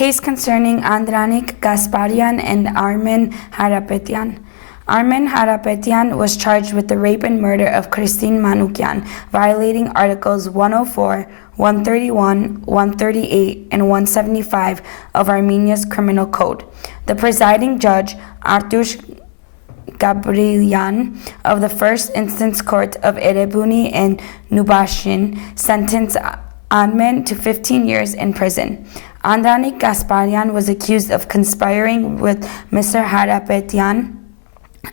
Case concerning Andranik, Gasparyan, and Armen Hayrapetyan. Armen Hayrapetyan was charged with the rape and murder of Christine Manukyan, violating Articles 104, 131, 138, and 175 of Armenia's Criminal Code. The presiding judge, Gasparyan of the First Instance Court of Erebuni and Nubashin, sentenced Armen to 15 years in prison. Andranik Gasparyan was accused of conspiring with Mr. Hayrapetyan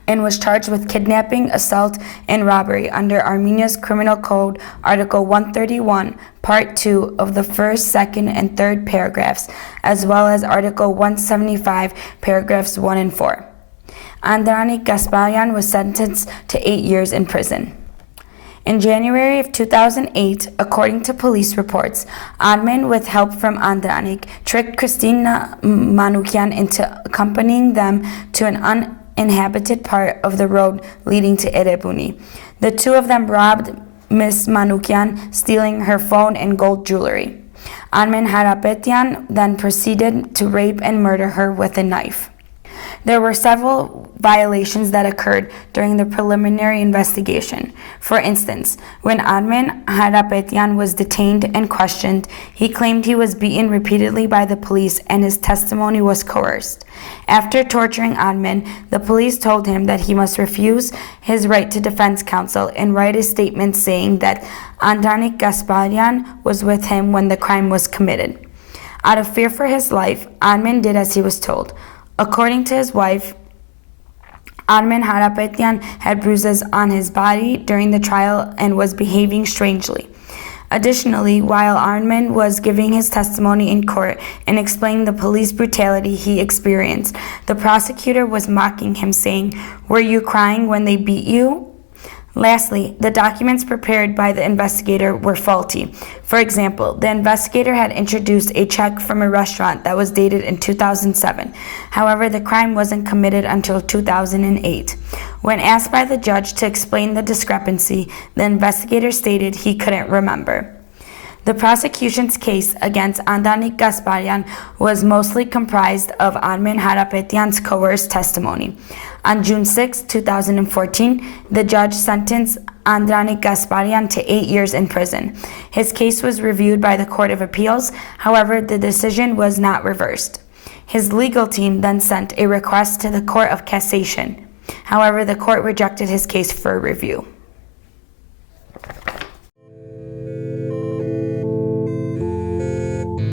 and was charged with kidnapping, assault, and robbery under Armenia's Criminal Code, Article 131, Part 2 of the first, second, and third paragraphs, as well as Article 175, paragraphs 1 and 4. Andranik Gasparyan was sentenced to 8 years in prison. In January of 2008, according to police reports, Armen, with help from Andranik, tricked Christina Manukyan into accompanying them to an uninhabited part of the road leading to Erebuni. The two of them robbed Miss Manukyan, stealing her phone and gold jewelry. Armen Hayrapetyan then proceeded to rape and murder her with a knife. There were several violations that occurred during the preliminary investigation. For instance, when Armen Hayrapetyan was detained and questioned, he claimed he was beaten repeatedly by the police and his testimony was coerced. After torturing Armen, the police told him that he must refuse his right to defense counsel and write a statement saying that Andranik Gasparyan was with him when the crime was committed. Out of fear for his life, Armen did as he was told. According to his wife, Armen Hayrapetyan had bruises on his body during the trial and was behaving strangely. Additionally, while Armen was giving his testimony in court and explaining the police brutality he experienced, the prosecutor was mocking him, saying, "Were you crying when they beat you?" Lastly, the documents prepared by the investigator were faulty. For example, the investigator had introduced a check from a restaurant that was dated in 2007. However, the crime wasn't committed until 2008. When asked by the judge to explain the discrepancy, the investigator stated he couldn't remember. The prosecution's case against Andranik Gasparyan was mostly comprised of Armen Hayrapetyan's coerced testimony. On June 6, 2014, the judge sentenced Andranik Gasparyan to 8 years in prison. His case was reviewed by the Court of Appeals. However, the decision was not reversed. His legal team then sent a request to the Court of Cassation. However, the court rejected his case for review.